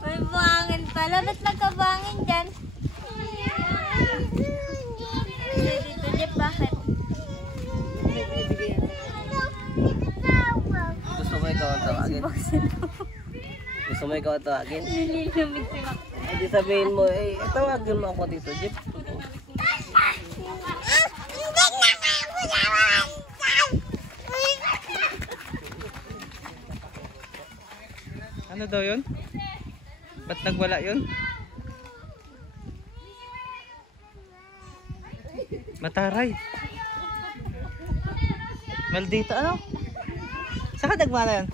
May buhangin pala. Ba't nagkabangin dyan? Dito, Jeff, bakit? Gusto mo ikaw ang tawagin? Gusto mo ikaw ang tawagin? Nililamig sila. Ay, di sabihin mo, tawagin mo ako dito, Jeep. Ano daw yun? Ba't nagwala yun? Mataray. Maldita ano? Saan ka nagmana yun?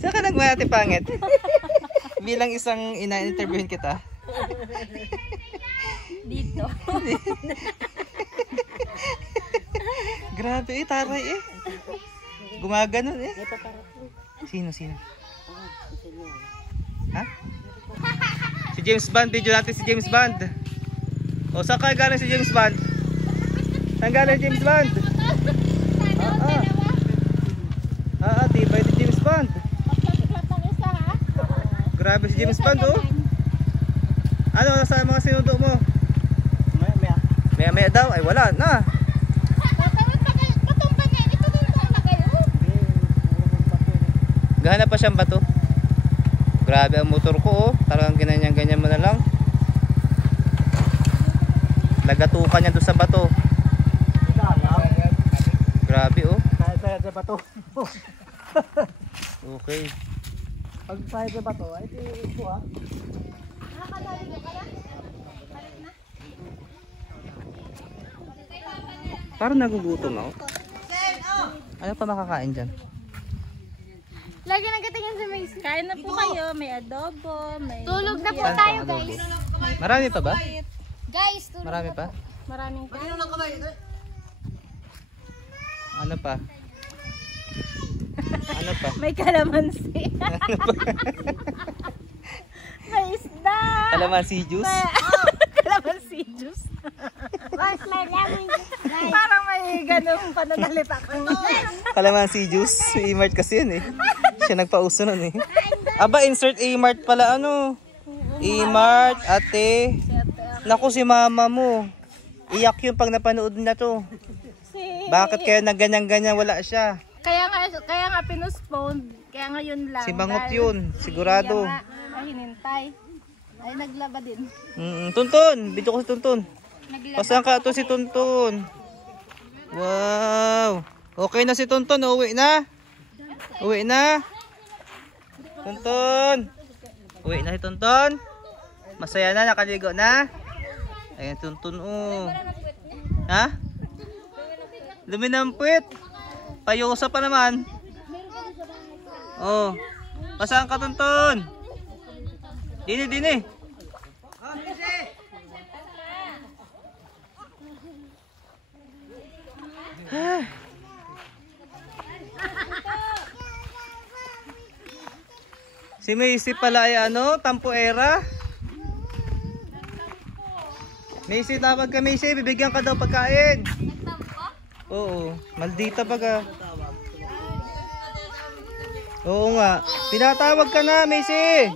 Saan ka nagmana, Ate Pangit? Bilang isang ina-interviewin kita. Dito. Grabe taray Gumaganon Sino? Ha? Si James Bond, video natin si James Bond. O, saan ka galing si James Bond? Saan galing James Bond? Tibay si James Bond. Grabe si James Bond, oh. Ano, nasa mga sinundo mo? Maya daw, ay wala na. Gahanap pa siyang bato. Grabe ang motor ko, oh. Talagang ganyan mo na lang. Lagatukan niya doon sa bato. Grabe, oh. Kaya sa bato. Okay. Pag kaya sa bato, ay di ito ha. Parang nagugutom ako. Ano pa makakain dyan? Lagi nagkatingin sa Macy. Kain na po kayo. May adobo, may... Tulog na po Saan tayo, pa, adobo? guys. Marami pa ba? Guys, tulog Marami na pa? po. Maraming kain. Ano pa? Ano pa? May kalamansi. May isda. Kalamansi juice? Kalamansi juice. Guys, may lemon juice. Parang may ganung pananalita ko. Kalamansi juice? Si E-Mart kasi yun Siya nagpauso nun Aba, insert E-Mart pala ano. E-Mart, ate. Naku, si mama mo. Iyak yun pag napanood na to. Bakit kaya na ganyan-ganyan wala siya? Kaya nga pinuspone. Kaya ngayon lang. Si Bangot yun, sigurado. Kaya nga, hinintay. Ay, naglaba din. Tuntun, video ko si Tuntun. Naglaba. Pasan ka to si Tuntun. Wow. Okay na si Tuntun, uwi na. Uwi na. Tuntun. Uwi na si Tuntun. Masaya na, nakaligo na. Ayan Tuntun, oh. Ha? Dumi ng puwit. Payosa pa naman. Oh. Pasaan ka, Tuntun? Dini. Si Macy pala ay ano, tampuera. Macy, tawag ka Macy, bibigyan ka daw pagkain. Oo, maldita baga. Oo nga, pinatawag ka na Macy.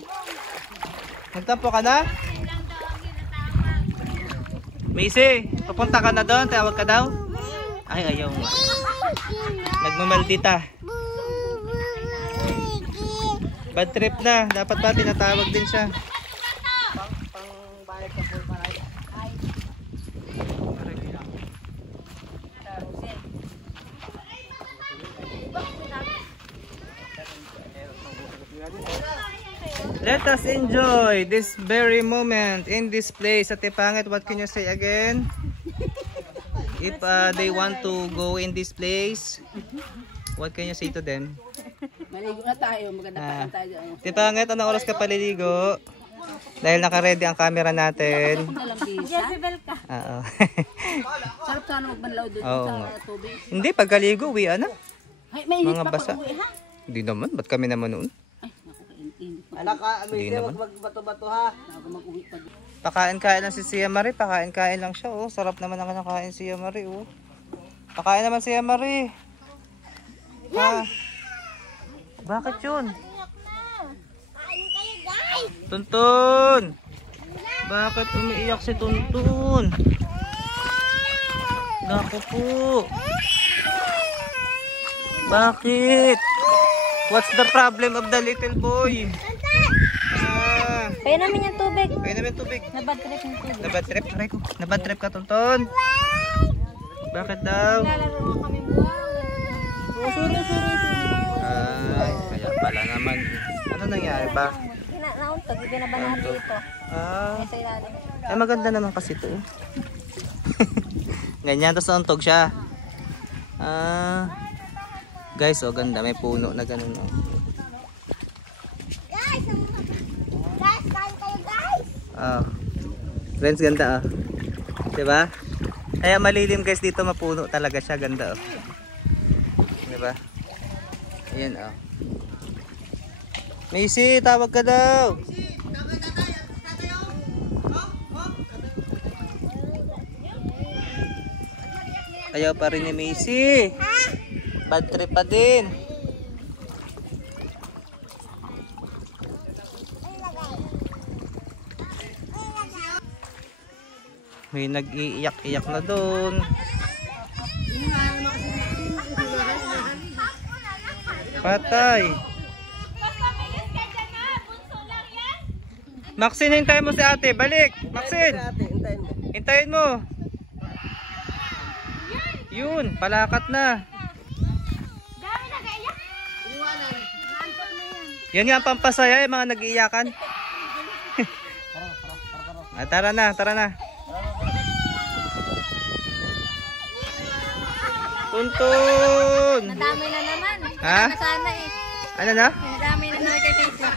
Nagtampo ka na? Macy, papunta ka na doon, tawag ka daw. Ay, ayaw nga. Nagmamaldita. Bad trip na, dapat ba tinatawag din siya. Pangbayad ka po para. Let us enjoy this very moment in this place. Ate Pangit, what can you say again? If they want to go in this place, what can you say to them? Maligo na tayo, maganda pa tayo. Ate Pangit, anong oras ka paliligo? Dahil naka-ready ang camera natin. Jezebel ka. Oo. Sarap sana magbanlaw doon Oo sa nga. tubig. Hindi, pagkaligo, uwi na. Ay, mainit Mga pa basa. pag uwi ha? Hindi naman, ba't kami naman noon? Ay, naku, kainit pa. Anak ka, Hindi Macy, naman. wag magbato-bato ha. Ako mag-uwi pa doon. Pakain-kain lang si Sia Marie, pakain-kain lang siya, oh. Sarap naman ang kinakain si Sia Marie, oh. Pakain naman si Sia Marie. Ha? Bakit yun? Tuntun! Bakit umiiyak si Tuntun? Naku po. Bakit? What's the problem of the little boy? Kaya namin yung tubig. Kaya namin tubig. Nabad trip yung tubig. Nabad trip? Aray ko. Nabad trip ka, Tuntun? Bakit daw? Lalaro nga kami buwan. Suri. Ay, kaya pala naman. Ano nangyari ba? Nauntog, ibinabanan dito. Sa ilalim. Ay, maganda naman kasi ito. Ganyan, tapos nauntog siya. Guys, oh, ganda. May puno na ganun. Oh. Guys, kain kayo guys. Friends, ganda. Oh. Diba? Kaya malilim guys dito, mapuno talaga siya. Ganda. Oh. Diba? Ayan, oh. Macy, tawag ka daw. Ayaw pa rin ni Macy. Bad trip pa din. May nag-iiyak-iyak na doon. Patay. Maxine, hintayin mo si ate. Balik. Maxine. Hintayin mo. Yun, palakat na. Yan nga ang pampasaya, yung mga nag-iiyakan. Tara na, tara na. Tuntun! Nadamay na naman. Ha? Sana eh. Ano na? Nadamay na naman kay Facebook.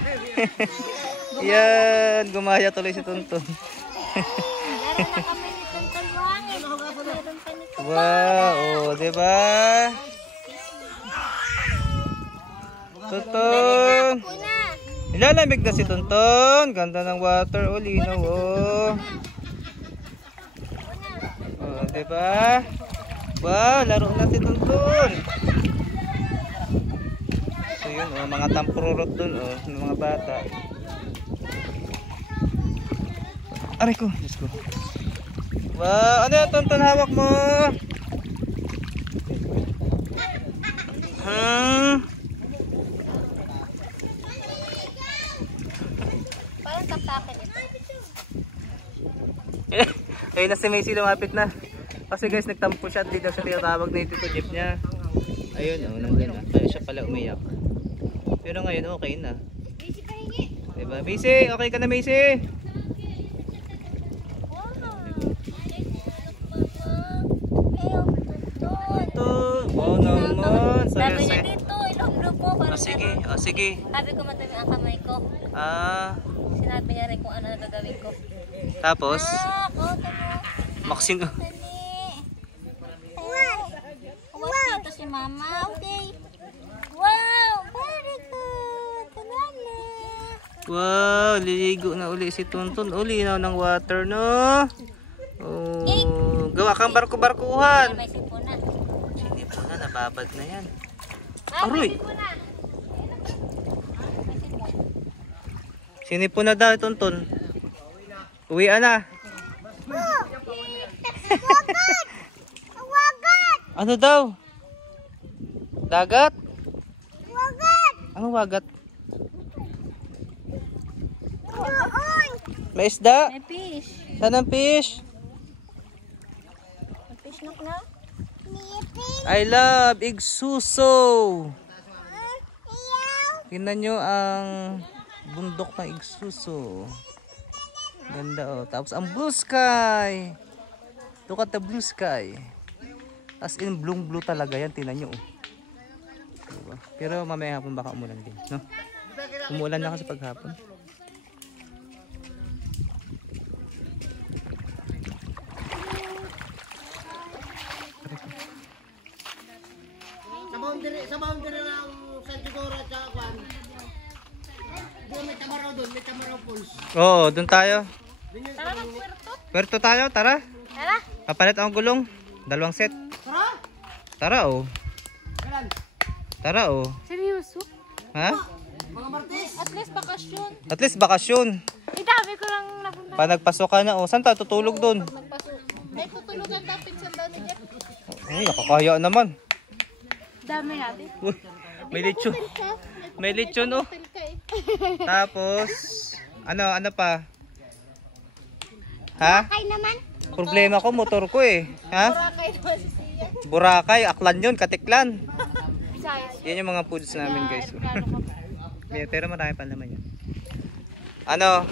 Yan, gumaya tuloy si Tuntun. Laro na kami ni Tuntun Buhangin. Meron pa ni Tuntun. Wow, oh, diba? Tuntun! Una. Nilalamig na si Tuntun. Ganda ng water, oh, linaw, oh. Oh, diba? Wow, laro na si Tuntun. So yun, oh, mga tampururot dun, oh, ng mga bata. Aray ko, let's go. Wow, ano yung Tuntun hawak mo? Parang taptakin ito. Ayun na si Macy, lumapit na. Kasi guys, nagtampo siya at di daw siya tinatawag na ito jeep niya. Ayun, oh, nandun na. Kaya siya pala umiyak. Pero ngayon, okay na. Diba? Macy, okay ka na, Macy? Ito, wow naman. Sabi niya dito, ilang grupo. Sige, sige. Sabi ko madami ang kamay ko. Sinabi niya rin kung ano na gagawin ko. Tapos, Ako, Maxine. wow, dito si Mama. Okay. Wow, very good. Banana. Wow, liligo na uli si Tuntun. Uli na ng water, no? Oh, gawa kang barko-barkuhan. May sipunan. Hindi po na, nababad na yan. Aroy. Sinipo na daw, Tuntun. Uwian na. Ano daw? Dagat? Wagat. Anong wagat? May isda? May fish. Saan ang fish? May fish na? I love Igsuso. Tingnan nyo ang bundok ng Igsuso. Ganda, oh. Tapos ang blue sky. Look at the blue sky. As in blue talaga yan. Tingnan nyo, oh. Diba? Pero mamaya hapon baka umulan din, no? Umulan na kasi paghapon. Sa boundary ng San Siguro at Kwan. May Tamaraw doon, may Tamaraw Falls. Oo, doon tayo. Tara mag-puerto. Puerto tayo, tara. Tara. Papalit ang gulong. 2 set. Tara! Tara, oh. Kailan? Tara, oh. Seryoso? Ha? Mga Martes. At least bakasyon. At least bakasyon. Dami ko lang napunta. Pa nagpasok ka na, oh. Saan tayo tutulog doon? Nagpasok. May tutulugan daw, pinsan daw ni Jeff. Ay, nakakaya naman. Dami natin. Uy, may lechon. May lechon, oh. Hotel ka eh. Tapos, ano pa? Ha? Kay naman. Problema ko, motor ko eh. Ha? Boracay naman si Siya. Boracay, Aklan yun, Katiklan. Visayas. Yan yung mga foods namin, guys. Aeroplano ka pa. Pero marami pa naman yan. Ano?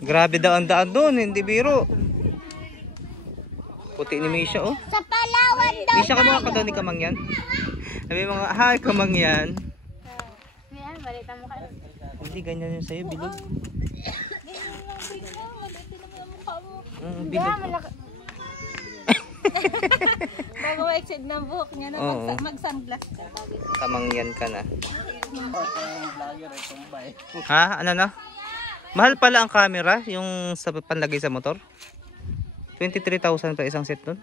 Grabe daw ang daan doon, hindi biro. Puti ni Misha, oh. Sa Palawan daw. Misha, kamukha ka daw ni Kamangyan. Sabi mga, hi Kamangyan. Yan, balita mo kayo. Hindi, ganyan yun sa'yo, bilog. Ganyan lang bigla. Malati naman ang mukha mo. Bilog. Kaya malaki. Bago ma-exceed ng buhok niya na Oo. mag-sunglass ka. Kamangyan ka na. Ha? Ano na? Mahal pala ang camera, yung sa panlagay sa motor. 23,000 pa isang set nun.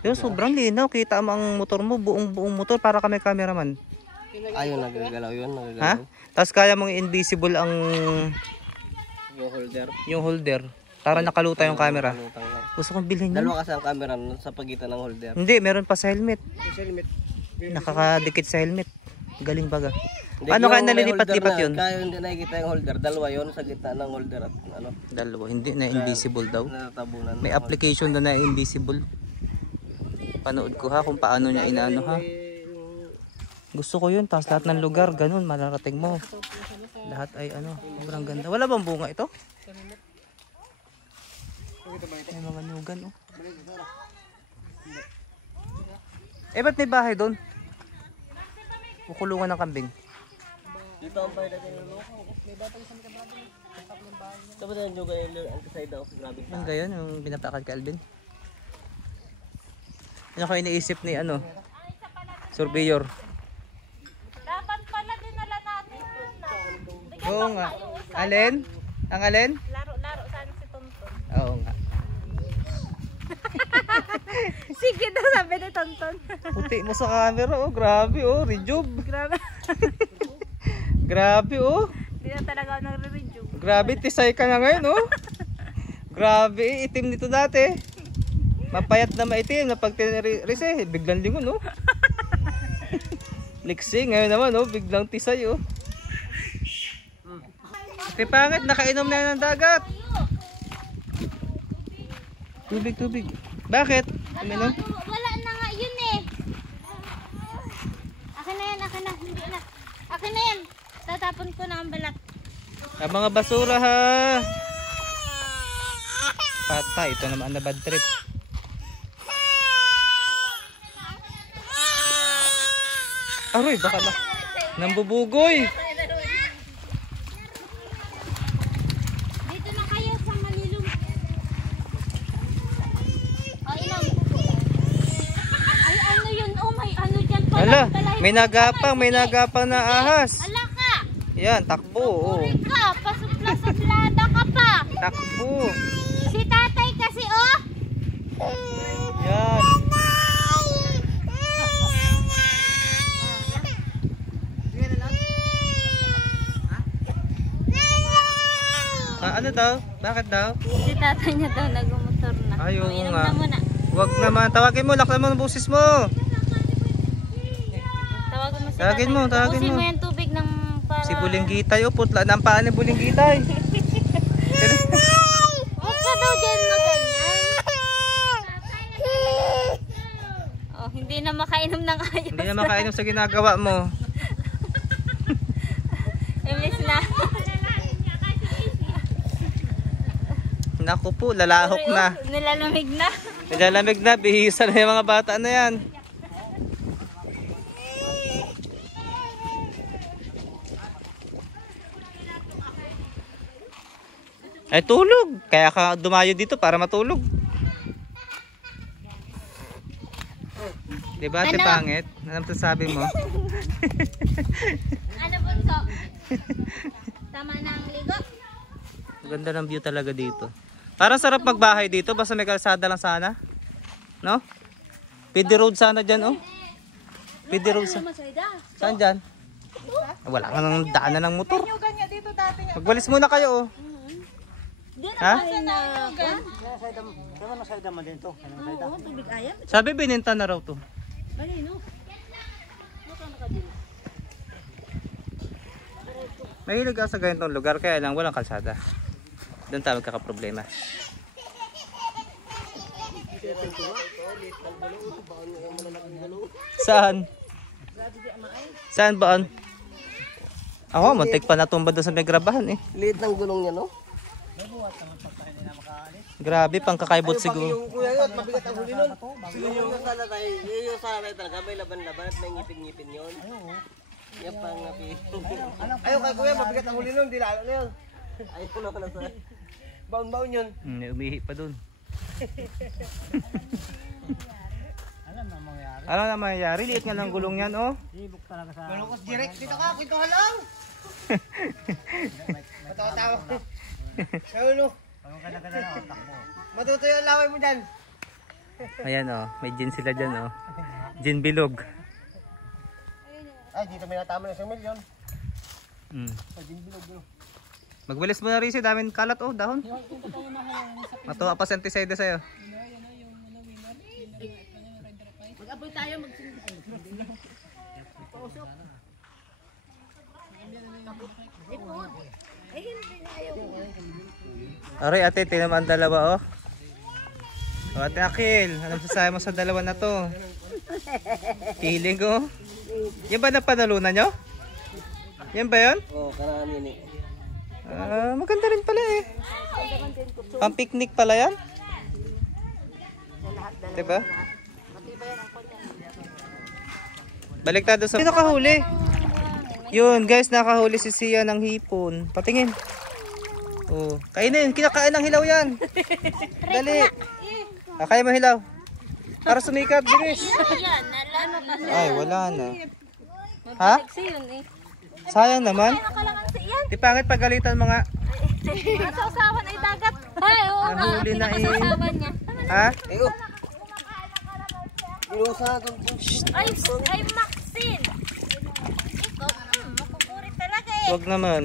Yo, sobrang linaw. Kita mo ang motor mo, buong motor para kami cameraman. Ayun, nagagalaw yun. Ha? Tapos kaya mong invisible ang Yung holder. yung holder. Para nakaluta yung camera. Lutang lang. Gusto kong bilhin yun. Dalawa kasi ang camera sa pagitan ng holder. Hindi, meron pa sa helmet. Sa helmet. Nakakadikit sa helmet. Galing baga. Hindi, Paano kaya yung may nalilipat-lipat holder yun? na, Kaya hindi nakikita yung holder. Dalawa yun sa gitna ng holder at ano, Dalawa. Hindi na invisible daw. natatabunan. May application na invisible. Panood ko ha kung paano niya inaano ha. Gusto ko yun. Tapos lahat ng lugar, ganun, malarating mo. Lahat ay ano, sobrang ganda. Wala bang bunga ito? May mga nugan oh. Eh ba't may bahay doon? Kukulungan ng kambing. Dito ang bahay natin yung loko. May batang sa mga baboy. Tapos yung juga yung side off. Grabe. Yung gayon, yung binapakad ka Alvin. Ano ko iniisip ni ano? Surveyor. Dapat pala dinala natin yun na. Oo nga. Alin? Ang alin? Laro-laro sana si Tonton. Oo nga. Sige daw sabi ni Tonton. Puti mo sa camera oh. Grabe oh. Rejob. Grabe. Grabe oh. Hindi na talaga ako nagre-review. Grabe, tisay ka na ngayon oh. Grabe, itim nito dati. Mapayat na maitim na pag tinrise, biglang lingon oh. Liksi, ngayon naman oh, biglang tisay oh. Ate pangit, nakainom na yan ng dagat. Tubig, tubig. Bakit? Uminom? Wala na nga yun eh. Akin na yan, akin na. Hindi na. Akin na yan. Tatapon ko na ang balat. Ang mga basura ha. Patay, ito naman na bad trip. Aroy, baka ba? Nambubugoy. Dito na kayo sa malilum. Ay, ilang. Ay, ano yun? Oh, may ano dyan pala. Hala, may nagapang na ahas. Ala ka. Yan, takbo. Oh. Uri ka. Pasupla-suplada ka pa. Takbo. Si tatay kasi, oh. Yan. Ano daw? Bakit daw? Si tatay niya daw nagmumotor na. Ay, oo Inom nga. na muna. Wag naman. Tawagin mo. Laksan mo ang busis mo. Tawagin mo si Tawagin tatay. mo, tawagin Ubusin mo. mo yung tubig ng para... Si Bulinggitay. Oh, putla ng paan ni Bulinggitay. Huwag ka daw dyan maganyan. Oh, hindi na makainom ng ayos. Hindi na makainom sa ginagawa mo. Imbis na. Naku po, lalahok na. Nilalamig na. Nilalamig na. Bihisa na yung mga bata na yan. Ay, tulog. Kaya ka dumayo dito para matulog. Diba, ate Ano? pangit? Anong sasabi mo? Ano bunso? Tama na ang ligo? Ganda ng view talaga dito. Parang sarap magbahay dito. Basta may kalsada lang sana. No? Pwede road sana dyan, oh. Pwede raw sa... Saan dyan? Wala ka nang daanan ng motor. Nyugan nga dito dati nga. Magwalis muna kayo, oh. Ha? Sabi bininta na raw to. Mahilig ako sa ganitong lugar kaya lang walang kalsada. Doon tayo magkakaproblema. Saan? Saan ba? Ako, muntik pa natumba doon sa may grabahan eh. Liit ng gulong niya, no? Grabe, pang kakaibot siguro. Yung kuya yun, mabigat ang huli nun. Yung sana tayo talaga, may laban-laban at may ngipin-ngipin yun. Yan pang ngipin. Ayaw kay kuya, mabigat ang huli nun, di lalo na yun. Ayaw na pala sa... Baon-baon yun. Umihi pa doon. Ano na mangyayari? Liit nga lang gulong yan, oh. Malukos direct. Dito ka, kwintuhan lang. Matawa-tawa. Saulo. Matuto yung laway mo dyan. Ayan, oh. May gin sila dyan, oh. Gin bilog. Ay, dito may natama na sa milyon. Gin bilog, bro. Magwalis mo na rin siya. Daming kalat, oh. Dahon. Matuwa pa sa antisayda sa'yo. Mag-apoy tayo, Aray, ate, tinamaan dalawa, oh. O, ate Akil, anong sasabi mo sa dalawa na to? Feeling ko. Yan ba na panalunan nyo? Yan ba yun? Oo, karami ni. Maganda rin pala eh. Pang picnic pala yan? Diba? Balik tayo sa... Sino kahuli? Yun guys, nakahuli si Sia ng hipon. Patingin. Oh, kainin. Kinakain ng hilaw yan. Dali. Kaya mo hilaw. Para sumikat, bilis. Ay, wala na. Ha? Sayang naman. Di pangit pagalitan mga... Sausawan ay dagat. Ay, oo nga. Nahuli na eh. Sausawan niya. Ha? Ay, Maxine. Ikaw, makukurit talaga eh. Huwag naman.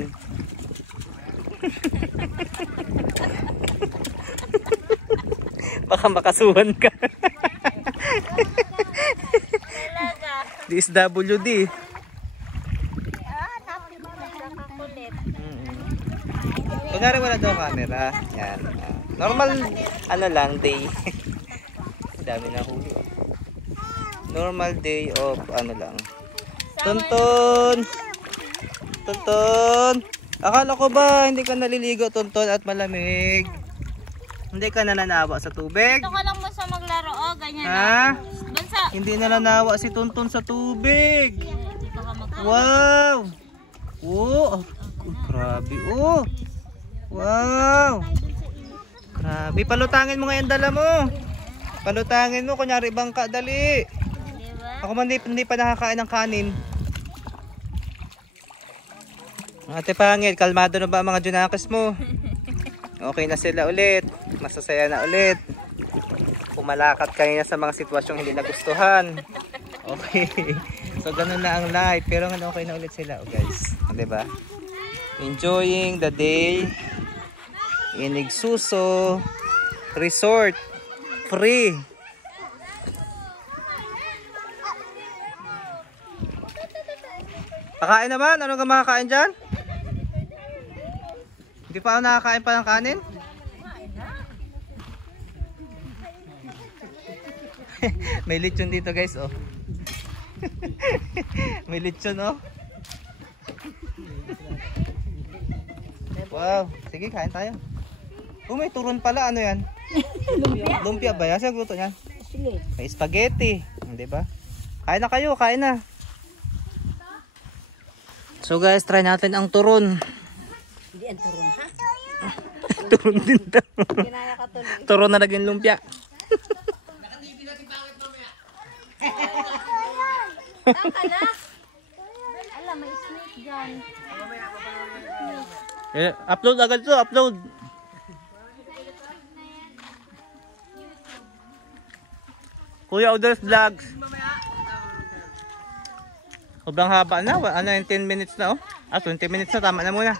Baka makasuhan ka. Talaga. DSWD. Kunwari wala daw camera. Yan. Normal, ano lang, day. Dami na huli. Normal day of, ano lang. Tonton! Tonton! Akala ko ba hindi ka naliligo, Tonton, at malamig? Hindi ka nananawa sa tubig? Ito ka lang mo sa maglaro, oh, ganyan Ha? na. Bansa. Hindi nananawa si Tonton sa tubig. Dito ka mag- Wow! Oh, grabe. Oh! Wow! Grabe. Palutangin mo ngayon dala mo. Palutangin mo. Kunyari bangka. Dali. Diba? Ako man hindi pa nakakain ng kanin. Ate Pangil, kalmado na ba ang mga junakis mo? Okay na sila ulit. Masasaya na ulit. Pumalakat kayo na sa mga sitwasyong hindi nagustuhan. Okay. So ganun na ang life. Pero okay na ulit sila, oh, guys. Diba? Enjoying the day in Igsuso Resort. Free. Pakain naman. Ano ka makakain dyan? Hindi pa ako nakakain pa ng kanin? May lechon dito guys, oh. May lechon, oh. Wow, sige kain tayo. Oh, may turon pala, ano yan? Lumpia. Lumpia ba yan? Saan luto niyan? May spaghetti, di ba? Kain na kayo, kain na. So guys, try natin ang turon. Hindi ang turon, ha? Turon din daw. Turon na naging lumpia. Alam, may snake dyan. Upload agad to, upload. Kuya Oders Vlogs. Sobrang haba na. Ano yung 10 minutes na oh. 20 minutes na. Tama na muna.